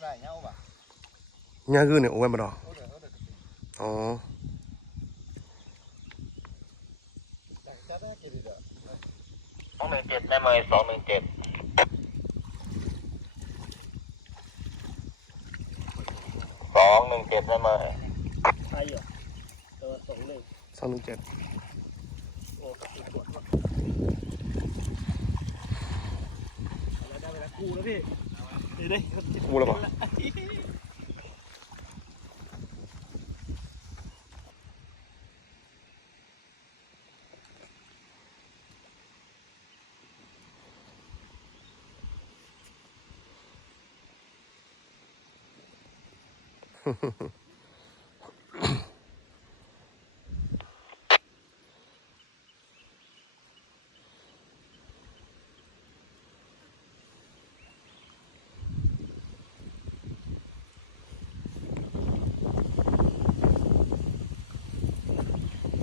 ใส่เงาป่ะย่าคือเนี่ยโอ้ยมาดอกเขาเดือดเขาเดือดอ๋อจั ดจัดได้กี่ดีเด้อ สองหนึ่งเจ็ดแม่เมย์สองหนึ่งเจ็ดสองหนึ่งเจ็ดแม่เมย์ ใช่เหรอเออสองหนึ่ง สองหนึ่งเจ็ด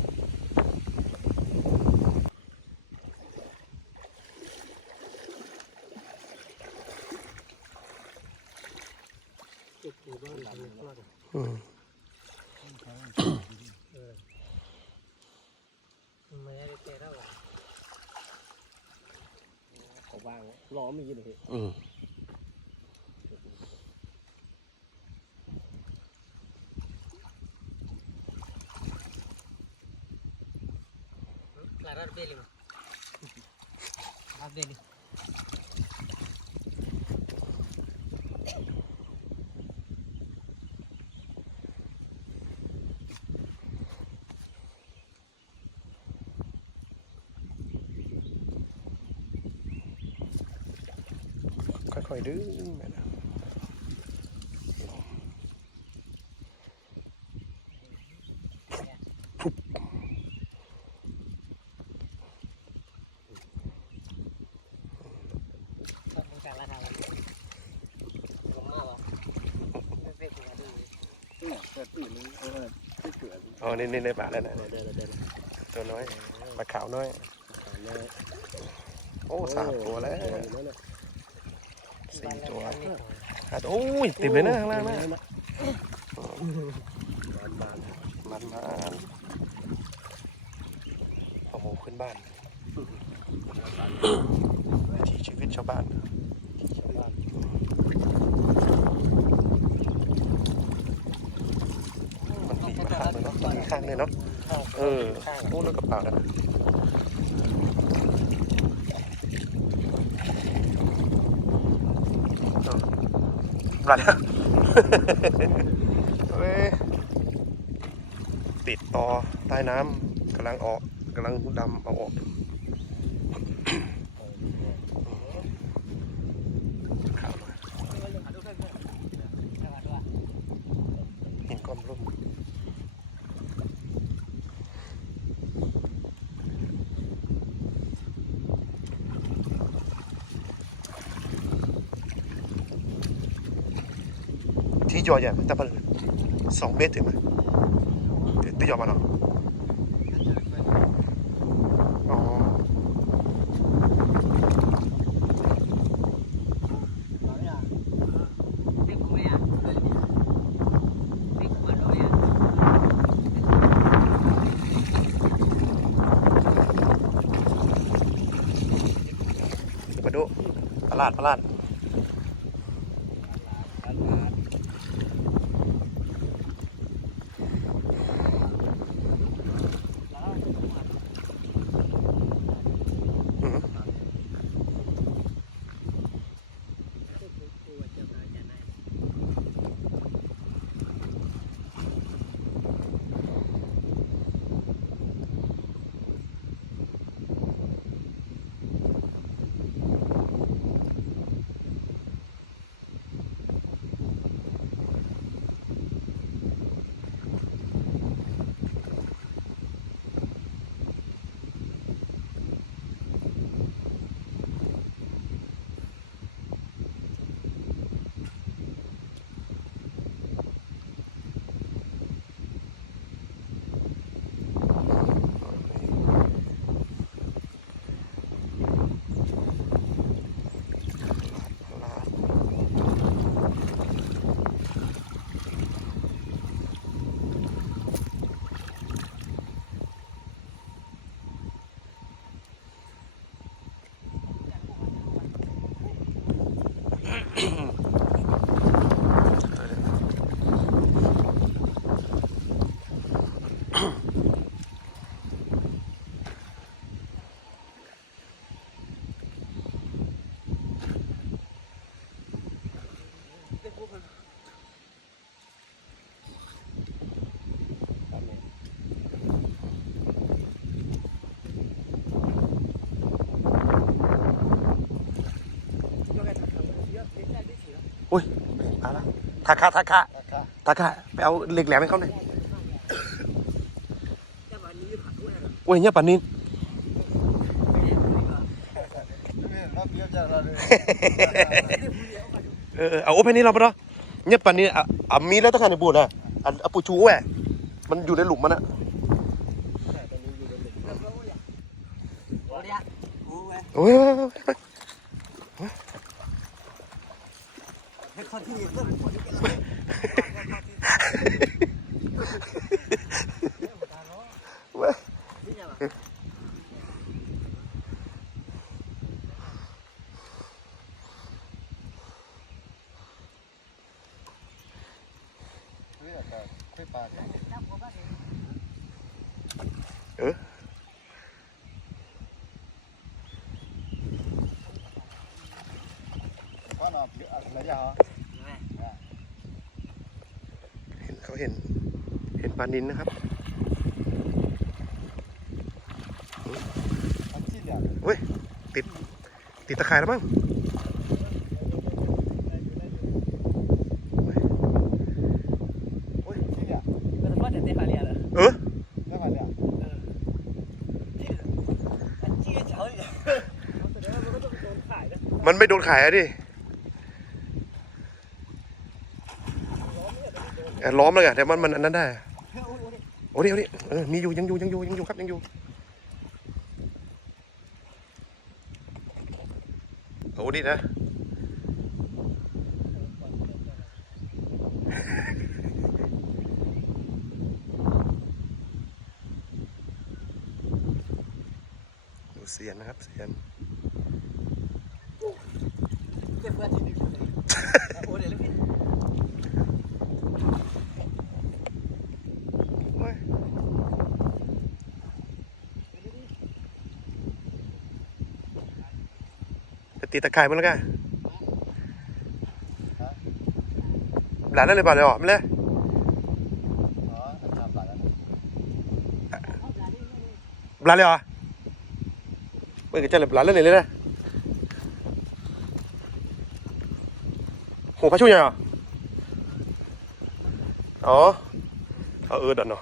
โอ้ติดกดว่ะแล้วได้ไปแล้วกูแล้วพี่นี่ได้ กู แล้วปะจุดอยู่บ้านหลังนี้มากอืมไม่ได้เตะเท่าไหร่เขาวางล้อมีเลยพี่อืม ลาราเบลิมลาเบลิ ค่ อยๆดึงแม่นะต้องเป็นการละทางลงมาหรอไม่เป็นหัวดีเนี่ยเกิดอื่นนี่เขาเลยไม่เกิดอ๋อนี่นี่ในป่าแล้วนะเดินเดินตัวน้อยปลาขาวน้อยเลยโอ้สามตัวแล้วนั่นแหละ สี่ตัวห้าตัวโอ้ยติดเลยนะข้างล่างนะบานมันมันโอ้โหขึ้นบ้านวิถีชีวิตชาวบ้านชาวบ้านมันมีข้างเลยเนาะมีข้างเลยเนาะเออโอ้แล้วกระเป๋าแล้วนะ มาแล้วติดต่อใต้น้ำกำลังออกกำลังดำเอาออกขาวหน่อยหินก้อนรุ่ม ที่จอใหญ่แต่มันสองเมตรถึงไหมตีจอมาเนาะอ๋อมาดูประหลาดประหลาด ทาคะทาคะราคาทาคะไปเอาเหล็กแหลมให้เขาหน่อยแต่วันนี้ผักด้วยนะโอ้ยเนี่ยป่านนี้ไม่ได้ไม่ได้ไม่เห็นว่าเบี้ยวจะเราเลยเออเอาโอ้เพนนี้เราปะเนาะเนี่ยป่านนี้อะอะมีแล้วต้องการในบูดอะอะอะปูชูแหวะมันอยู่ในหลุมมันอะโอ้ย อะโอ้ย โอ้ย ให้คนที่เริ่มคนที่เป็น เว้ย ที่เนี่ย เรียกแต่คุยปลาเนี่ย เออ ว่าน้องเบี้ยวอะไรอย่างเหรอ เห็นเขาเห็น เห็น ปลานินนะครับทำที่เนี่ยเว้ย ติด ติดตะข่ายแล้วมั้งโอ้ยที่เนี่ยเป็นว่าแต่เตะขาเรียเหรอเออไม่มาเนี่ยที่เฉาเนี่ยแสดงว่ามันก็ต้องโดนขายนะมันไม่โดนขายอะดิเออล้อมเลยอะแต่มันมันอันนั้นได้อะ โอ้ดิโอ้ดิเออมีอยู่ยังอยู่ยังอยู่ยังอยู่ครับยังอยู่โอ้ดินะดูเสียนนะครับเสียน เก็บเพื่อนที่ดึงโอ้เดี๋ยวแล้วพี่ โอ้ย จะตีตะข่ายมันแล้วกันหลานนั่นเลยป่ะเลยอ๋อไม่เลยหลานเลยเหรอเมื่อกี้จะหลานเล่นไหนเลยนะโหพระช่วยยังอ๋อ เอาเออดันเนาะ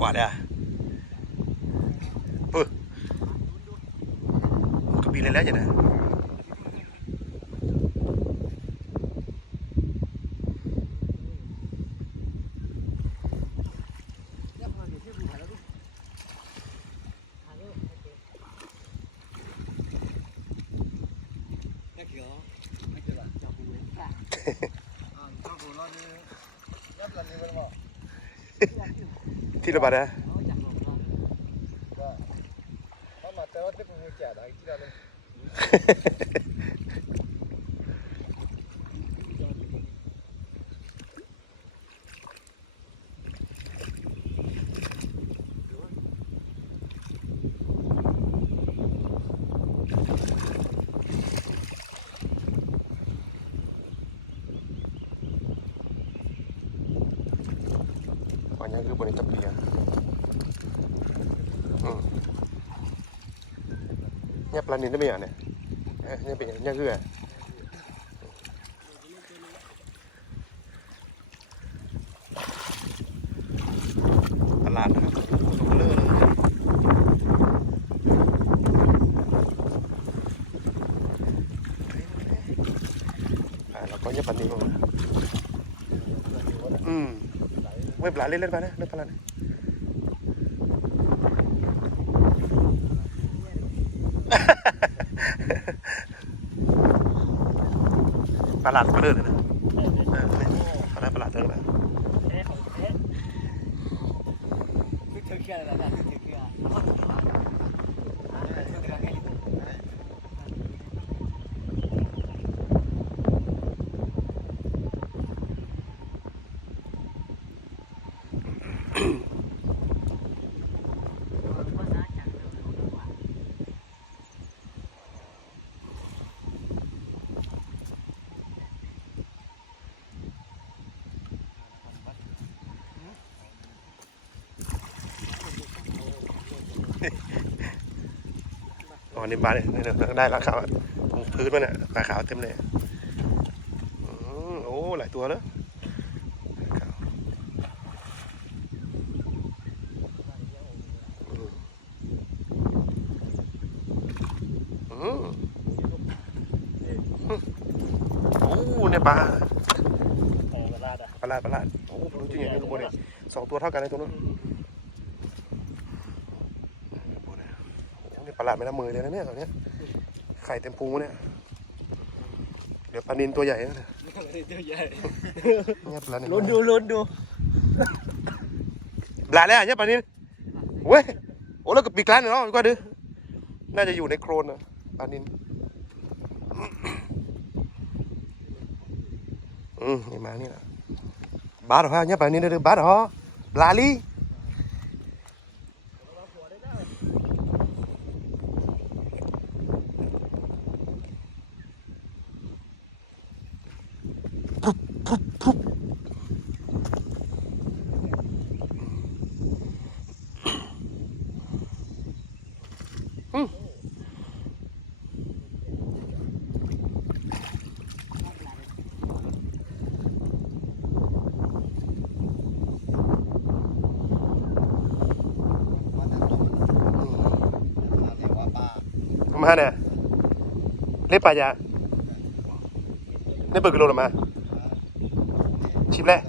กว่าเลยอะปึ๊บกระปีเลยแล้วจ้ะนะไม่เกี่ยวไม่เกี่ยวหรอกอย่าพูดเลยอ่าถ้าพูดแล้วนี่ยับแล้วนี่มันบอกที่ระบาดนะก็ถ้ามาแต่ว่าที่ผมแก่ได้ที่เรา เลยอันนี้คือบริตะเปียอืม เนี่ยปลานินได้ไหมอะเนี่ยเนี่ยเป็นเนี่ยคืออะไรตลาดนะครับโอ้โหตัวเลอเลยเราก็เนี่ยปลานินมาอืมไม่ปลาเล่นเล่นไปนะเล่นปลาเนี่ยประ ตลาดก็เลิศเลยนะ เออ เออเนี่ยประหลาดประหลาดเลิศนะ เอ๊ะของเอ๊ะคือเธอเชื่ออะไรนะคือเธอเชื่อแล้วก็ถูกปะอะเธอเชื่อไง อ๋อนี่บาเนี่ยเนี่ยเนี่ยได้แล้วขาวอะตรงพื้นมันเนี่ยปลาขาวเต็มเลยอืมโอ้หลายตัวแล้วขาวอืมอืมโอ้เนี่ยปลาเออเวลาอะประหลาดประหลาดโอ้โหจริงอย่างนี้ทุกคนเนี่ยสองตัวเท่ากันในตัวนู้นโอ้โหนี่ประห ลาดไม่ละมือเลยนะเนี่ยตัวเนี้ยไข่เต็มพุงวะเนี่ยเดี๋ยวปลานินตัวใหญ่นะเนี่ยตัวใหญ่เนี่ยปลานินลุ้นดูลุ้นดูปลาแล้วเนี่ยปลานินเว้ยโอ้แล้วก็ปีกล้านเนาะก็ดื้อน่าจะอยู่ในโครนนะปลานินอืมนี่มานี่แหละบาร์เหรอเนี่ยปลานินเด้อบาร์เหรอปลาลี มาจากตรงมาเนี่ยเล็บปลายาเนี่ยเปิดกิโลหรือมา ชิปแรก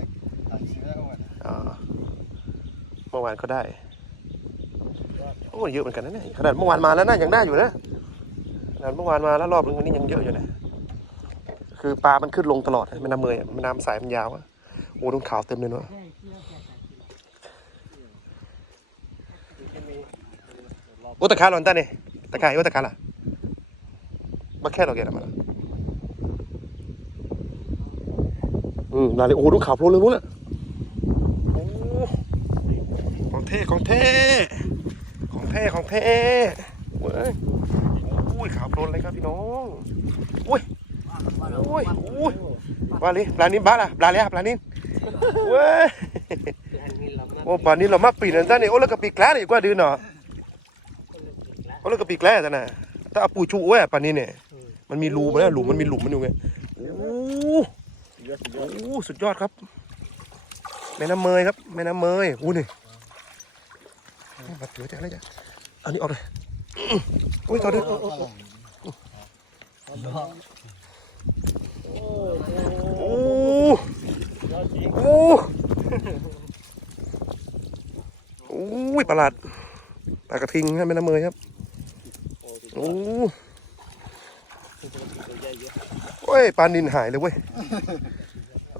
ตัดชิ้นแรกก่อนอ๋อเมื่อวานก็ได้โอ้เยอะเหมือนกันนะเนี่ยขนาดเมื่อวานมาแล้วนะยังได้อยู่นะขนาดเมื่อวานมาแล้วรอบนึงวันนี้ยังเยอะอยู่นะคือปลา มันขึ้นลงตลอดแม่น้ำเมยอะแม่น้ำสายมันยาวอะโอ้ตรงขาวเต็มเลยเนาะโอ้ตะขาหลอนตาเนี่ยตะขาโอ้ตะขาล่ะมาแค่เราเกล้ามา อืมนาเลยโอ้ดูขาวโพลนเลยนู้นน่ะโอ้ของเท่ของเท่ของเท่ของเท่เว้ยโอ้ยขาวโพลนเลยครับพี่น้องโอ้ยโอ้ยโอ้ยปลาลิปลานินบ้าล่ะปลาเลี้ยปลานินเว้ยโอ้ปลานินเรามาปีนั่นตาเนี่ยโอ้แล้วก็ปีกแกล้นี่กว่าดื้อเนาะโอ้แล้วก็ปีกแกล้แต่น่ะถ้าเอาปูชูไว้อะปลานินเนี่ยมันมีรูมันนะหลุมมันมีหลุมมันอยู่ไง อ้โอ้สุดยอดครับ แม่น้ำเมยครับ แม่น้ำเมยอู้นี่บัดเถือจากอะไรจ้ะอันนี้ออกเลยโอ้ยต่อเด้อโอ้โอ้โอ้ยประหลาดปลากระทิงครับแม่น้ำเมยครับโอ้โอ้ยปลานินหายเลยเว้ย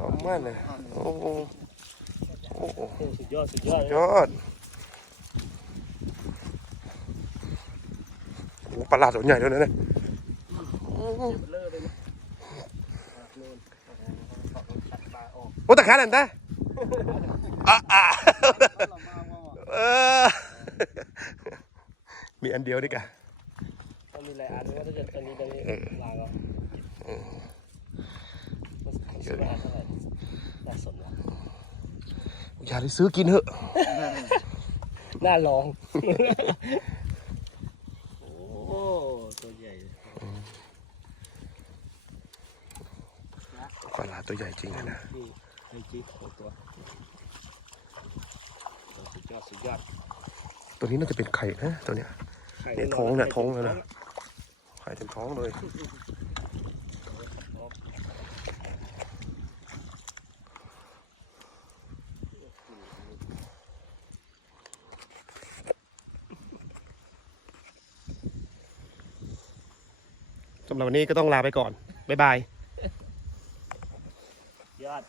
อามากเลยโอ้โหโอ้โหสุดยอด สุดยอดยอดโอ้ปลาหลาดตัวใหญ่ด้วยนะเนี่ยโอ้ตะขาหนันตาอะอะเรามาว่าเออมีอันเดียวดิกะต้องมีหลายอันว่าถ้าเกิดตอนนี้ตอนนี้ลาก็ มันซื้อมาเท่าไหร่น่าสนนะอย่าได้ซื้อกินเถอะ น่าลอง โอ้ตัวใหญ่ปลาหลาดตัวใหญ่จริงเลยนะนี่ไอจีของตัวสุดยอดสุดยอด ตัวนี้น่าจะเป็นไข่นะตัวเนี้ยไข่เนี่ยท้องเนี่ยท้องแล้วนะไข่เต็มท้องเลย สำหรับวันนี้ก็ต้องลาไปก่อน บ๊ายบายยอด